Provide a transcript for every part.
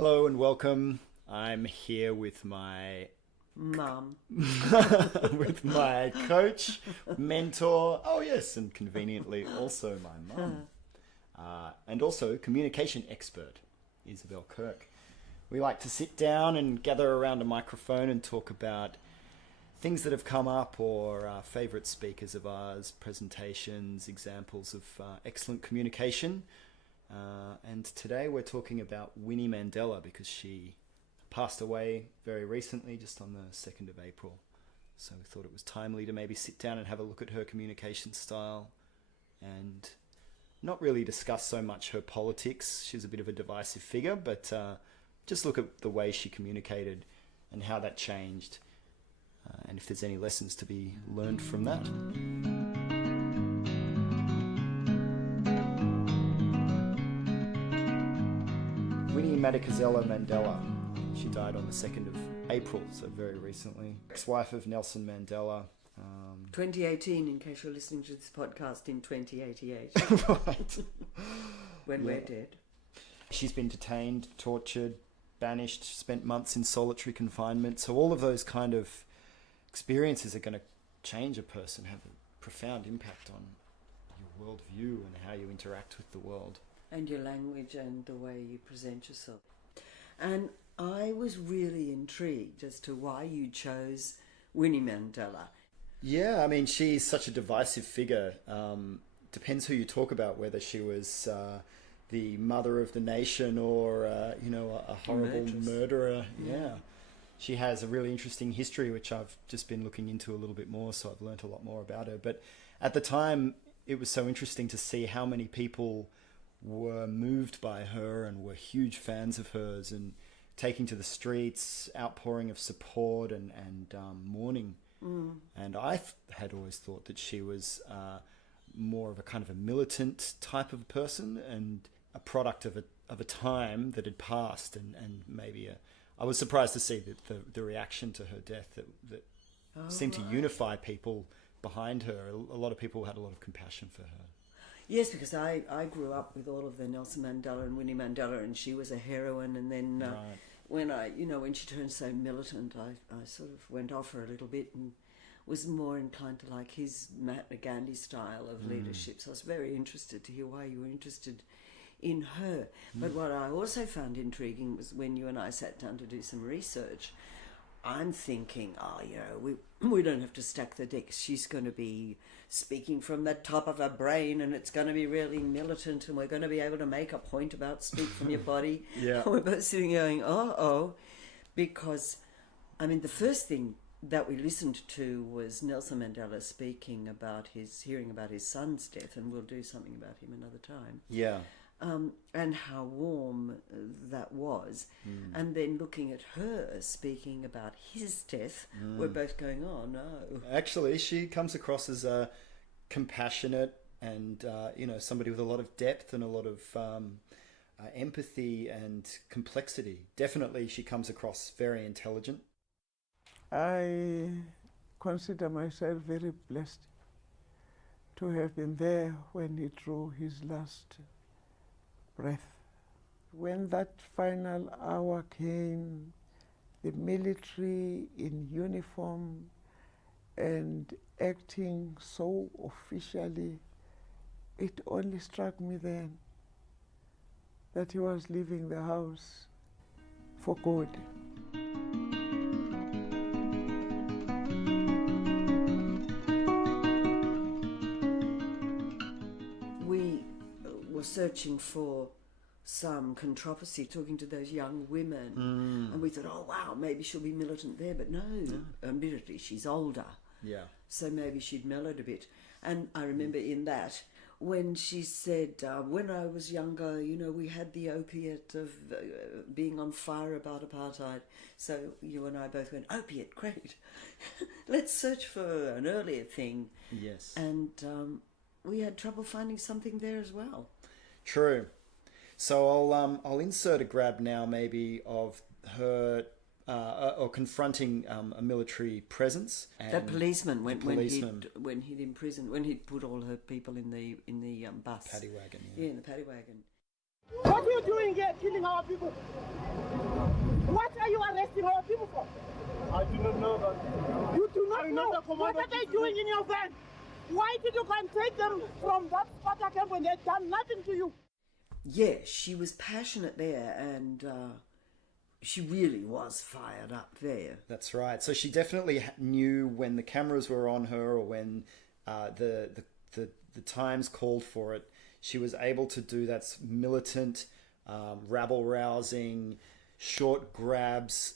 Hello and welcome. I'm here with my Mum. with my coach, mentor, and conveniently also my mum. And also communication expert, Isabel Kirk. We like to sit down and gather around a microphone and talk about things that have come up or favourite speakers of ours, presentations, examples of excellent communication. And today we're talking about Winnie Mandela because she passed away very recently, just on the 2nd of April. So we thought it was timely to maybe sit down and have a look at her communication style and not really discuss so much her politics. She's a bit of a divisive figure, but just look at the way she communicated and how that changed, and if there's any lessons to be learned from that. Winnie Madikizela-Mandela. She died on the 2nd of April, so very recently. Ex-wife of Nelson Mandela. 2018, in case you're listening to this podcast in 2088. Right. When we're dead. She's been detained, tortured, banished, spent months in solitary confinement. So all of those kind of experiences are going to change a person, have a profound impact on your worldview and how you interact with the world. And your language and the way you present yourself. And I was really intrigued as to why you chose Winnie Mandela. Yeah, I mean, she's such a divisive figure. Depends who you talk about, whether she was the mother of the nation or, a horrible murderer. Yeah. She has a really interesting history, which I've just been looking into a little bit more, so I've learnt a lot more about her. But at the time, it was so interesting to see how many people were moved by her and were huge fans of hers and taking to the streets, outpouring of support and mourning. And I had always thought that she was more of a kind of a militant type of person and a product of a time that had passed, and maybe I was surprised to see that the reaction to her death that seemed to unify people behind her. A lot of people had a lot of compassion for her. Yes, because I grew up with all of the Nelson Mandela and Winnie Mandela, and she was a heroine. And then Right. when she turned so militant, I sort of went off her a little bit and was more inclined to like his Mahatma Gandhi style of leadership. So I was very interested to hear why you were interested in her. But what I also found intriguing was when you and I sat down to do some research, I'm thinking, we don't have to stack the decks. She's going to be speaking from the top of her brain, and it's going to be really militant, and we're going to be able to make a point about speak from your body. Yeah. And we're both sitting going, because, the first thing that we listened to was Nelson Mandela speaking about hearing about his son's death, and we'll do something about him another time. Yeah. And how warm that was. And then looking at her speaking about his death, we're both going, oh no. Actually, she comes across as a compassionate and, somebody with a lot of depth and a lot of empathy and complexity. Definitely she comes across very intelligent. I consider myself very blessed to have been there when he drew his last breath. When that final hour came, the military in uniform and acting so officially, it only struck me then that he was leaving the house for good. We were searching for some controversy, talking to those young women, and we thought, oh wow, maybe she'll be militant there, but no. Admittedly, she's older, so maybe she'd mellowed a bit. And I remember in that, when she said, when I was younger, we had the opiate of being on fire about apartheid. So you and I both went, opiate, great. Let's search for an earlier thing. Yes. And we had trouble finding something there as well. True. So I'll insert a grab now maybe of her or confronting a military presence. And that policeman when he'd imprisoned, when he'd put all her people in the bus. Paddy wagon. Yeah, in the paddy wagon. What are you doing here, killing our people? do not know about it. You do not I'm know. not a What commander. are they doing in your van? Why did you go and take them from that Sparta camp when they had done nothing to you? Yeah, she was passionate there, and she really was fired up there. That's right. So she definitely knew when the cameras were on her, or when the times called for it. She was able to do that militant, rabble-rousing, short grabs,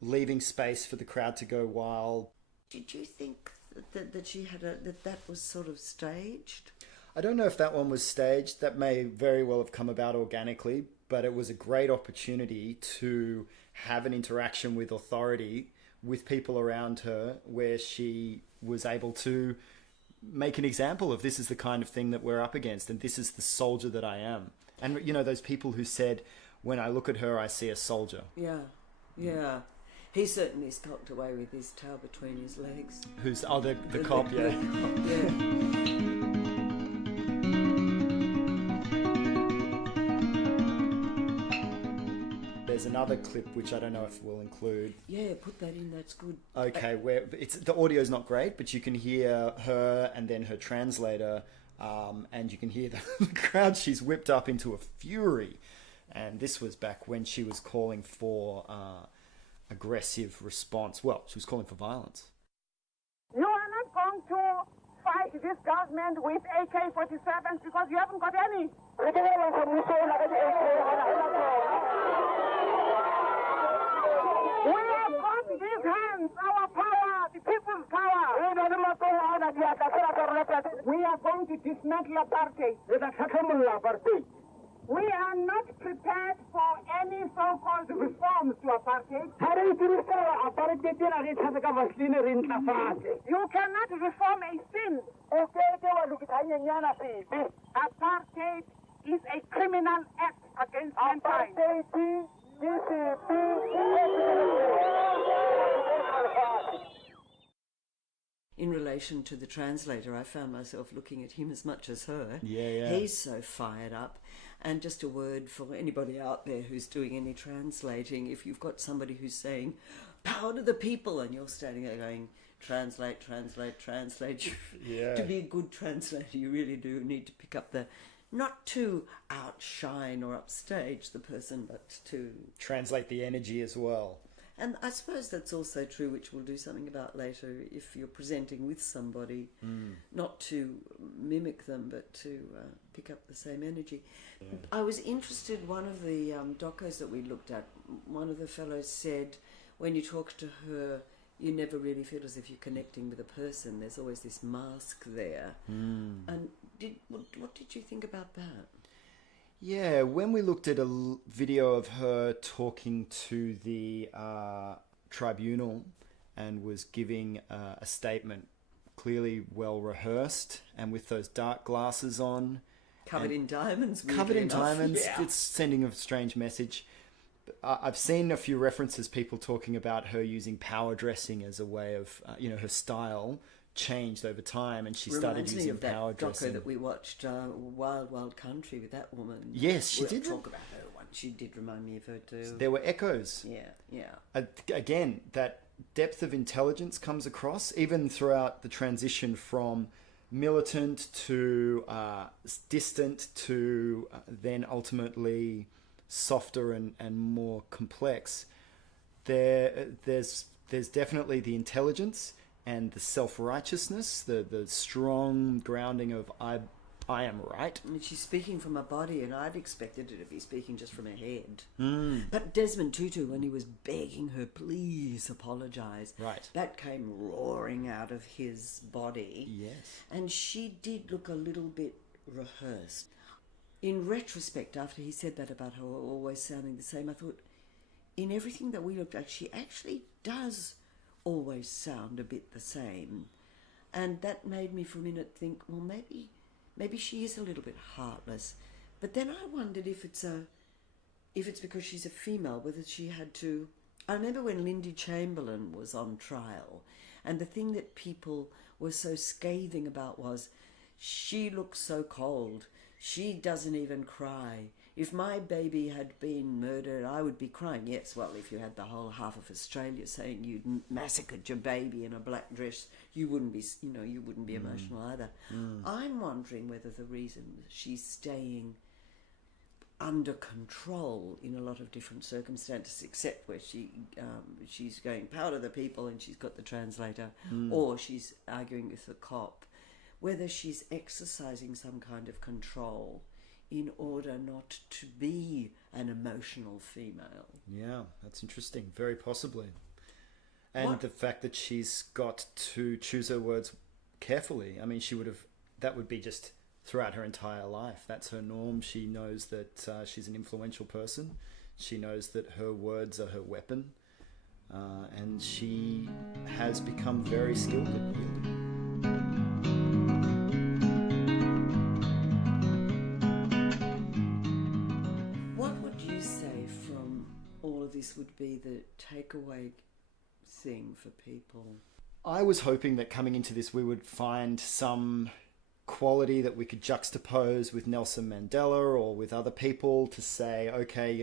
leaving space for the crowd to go wild. Did you think that she had that was sort of staged? I don't know if that one was staged. That may very well have come about organically, but it was a great opportunity to have an interaction with authority, with people around her, where she was able to make an example of, this is the kind of thing that we're up against, and this is the soldier that I am. And, you know, those people who said, when I look at her, I see a soldier. Yeah, yeah. He certainly skulked away with his tail between his legs. Who's, oh, the cop, yeah. Yeah. There's another clip which I don't know if we'll include. Yeah, put that in, that's good. Okay, where it's, the audio's not great, but you can hear her and then her translator, and you can hear the crowd. She's whipped up into a fury, and this was back when she was calling for aggressive response. Well, she was calling for violence. You are not going to fight this government with AK-47s because you haven't got any. We have got these hands, our power, the people's power. We are going to dismantle apartheid. We are not prepared for any so-called reforms to apartheid. You cannot reform a sin. Apartheid is a criminal act against mankind. In relation to the translator, I found myself looking at him as much as her. Yeah. He's so fired up. And just a word for anybody out there who's doing any translating, if you've got somebody who's saying, power to the people, and you're standing there going, translate. Yeah. To be a good translator, you really do need to pick up the, not to outshine or upstage the person, but to Translate the energy as well. And I suppose that's also true, which we'll do something about later, if you're presenting with somebody, not to mimic them, but to pick up the same energy. Yeah. I was interested, one of the docos that we looked at, one of the fellows said, when you talk to her, you never really feel as if you're connecting with a person. There's always this mask there. And what did you think about that? Yeah, when we looked at a video of her talking to the tribunal and was giving a statement, clearly well rehearsed and with those dark glasses on. Covered in diamonds. Covered in diamonds. Yeah. It's sending a strange message. I've seen a few references, people talking about her using power dressing as a way of, her style changed over time, and she started using power dressing. Doco that we watched, Wild Wild Country, with that woman. Yes, she did talk about her once. She did remind me of her too. There were echoes. Yeah. Again, that depth of intelligence comes across even throughout the transition from militant to distant to then ultimately softer and more complex. There's definitely the intelligence and the self-righteousness, the strong grounding of I am right. I mean, she's speaking from her body, and I'd expected her to be speaking just from her head. But Desmond Tutu, when he was begging her, please apologise, right, that came roaring out of his body. Yes. And she did look a little bit rehearsed. In retrospect, after he said that about her always sounding the same, I thought, in everything that we looked at, she actually does always sound a bit the same. And that made me for a minute think, well, maybe she is a little bit heartless. But then I wondered if it's because she's a female, whether she had to... I remember when Lindy Chamberlain was on trial, and the thing that people were so scathing about was, she looks so cold, she doesn't even cry. If my baby had been murdered, I would be crying. Yes, well, if you had the whole half of Australia saying you'd massacred your baby in a black dress, you wouldn't be, you wouldn't be emotional either. I'm wondering whether the reason she's staying under control in a lot of different circumstances, except where she's going powder the people and she's got the translator, or she's arguing with the cop, whether she's exercising some kind of control in order not to be an emotional female. Yeah, that's interesting. Very possibly. And the fact that she's got to choose her words carefully. I mean, that would be just throughout her entire life. That's her norm. She knows that she's an influential person. She knows that her words are her weapon. And she has become very skilled at wielding. What would you say from all of this would be the takeaway thing for people? I was hoping that coming into this we would find some quality that we could juxtapose with Nelson Mandela or with other people to say, okay,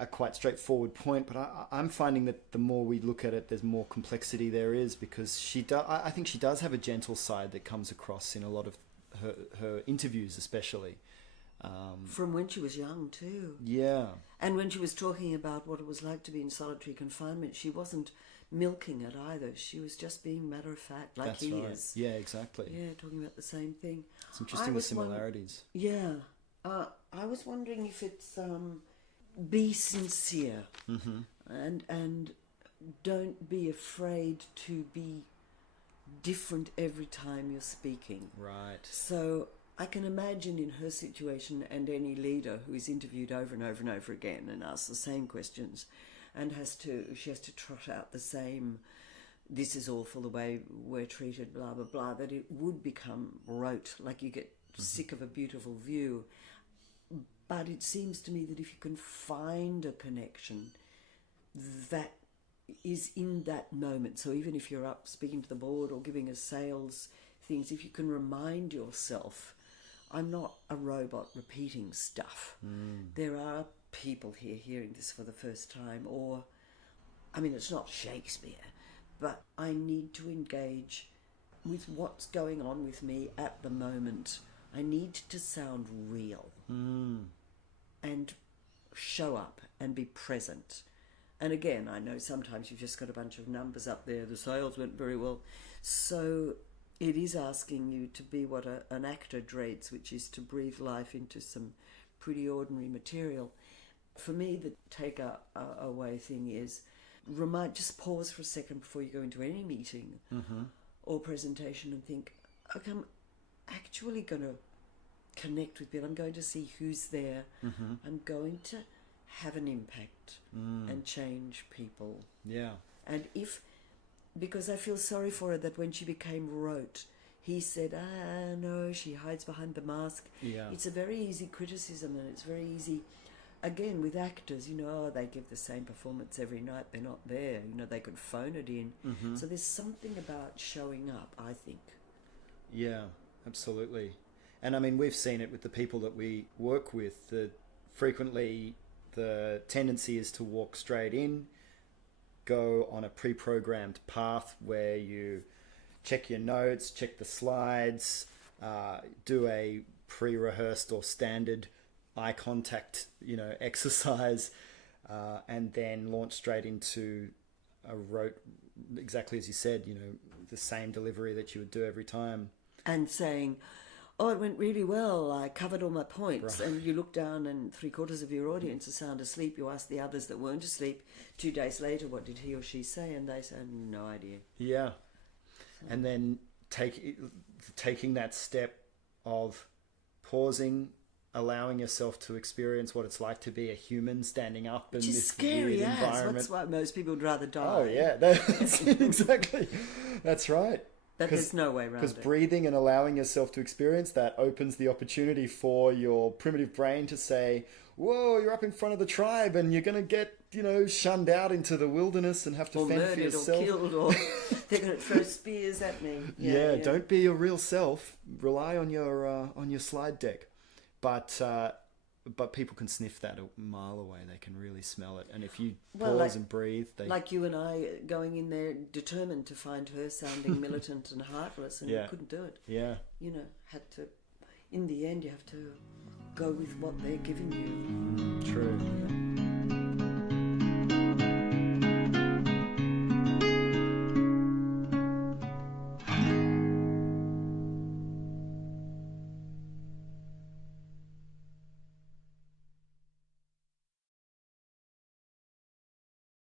a quite straightforward point, but I'm finding that the more we look at it, there's more complexity there is, because I think she does have a gentle side that comes across in a lot of her interviews, especially. From when she was young too. Yeah. And when she was talking about what it was like to be in solitary confinement, she wasn't milking it either. She was just being matter of fact, like he is. Yeah, exactly. Yeah, talking about the same thing. It's interesting the similarities. I was wondering if it's be sincere, and don't be afraid to be different every time you're speaking. Right. So I can imagine in her situation, and any leader who is interviewed over and over and over again and asks the same questions, and she has to trot out the same, this is awful the way we're treated, blah, blah, blah, that it would become rote, like you get sick of a beautiful view. But it seems to me that if you can find a connection that is in that moment, so even if you're up speaking to the board or giving a sales things, if you can remind yourself, I'm not a robot repeating stuff. There are people here hearing this for the first time, or, I mean, it's not Shakespeare, but I need to engage with what's going on with me at the moment. I need to sound real and show up and be present. And again, I know sometimes you've just got a bunch of numbers up there. The sales went very well. So it is asking you to be what an actor dreads, which is to breathe life into some pretty ordinary material. For me, the take-away thing is just pause for a second before you go into any meeting or presentation and think, okay, I'm actually going to connect with people. I'm going to see who's there. I'm going to have an impact and change people. Yeah. And because I feel sorry for her that when she became rote, he said, no, she hides behind the mask. Yeah. It's a very easy criticism, and it's very easy, again, with actors, they give the same performance every night. They're not there. They could phone it in. So there's something about showing up, I think. Yeah, absolutely. And I mean, we've seen it with the people that we work with, that frequently the tendency is to walk straight in, go on a pre-programmed path where you check your notes, check the slides, do a pre-rehearsed or standard eye contact, exercise, and then launch straight into a rote, exactly as you said, the same delivery that you would do every time. And saying, oh, it went really well, I covered all my points. Right. And you look down and 3/4 of your audience are sound asleep. You ask the others that weren't asleep 2 days later, what did he or she say? And they say, no idea. Yeah. And then taking that step of pausing, allowing yourself to experience what it's like to be a human standing up in this scary weird environment. That's why most people would rather die. Oh, yeah. That's exactly. That's right. But there's no way around it. Because breathing and allowing yourself to experience that opens the opportunity for your primitive brain to say, whoa, you're up in front of the tribe and you're going to get, shunned out into the wilderness and have to or fend murdered for yourself. Or killed, or they're going to throw spears at me. Yeah, don't be your real self. Rely on your slide deck. But but people can sniff that a mile away. They can really smell it. And if you Well, pause and breathe, they... Like you and I going in there determined to find her sounding militant and heartless, and Yeah. you couldn't do it. Yeah. You know, had to... In the end, you have to go with what they're giving you. True.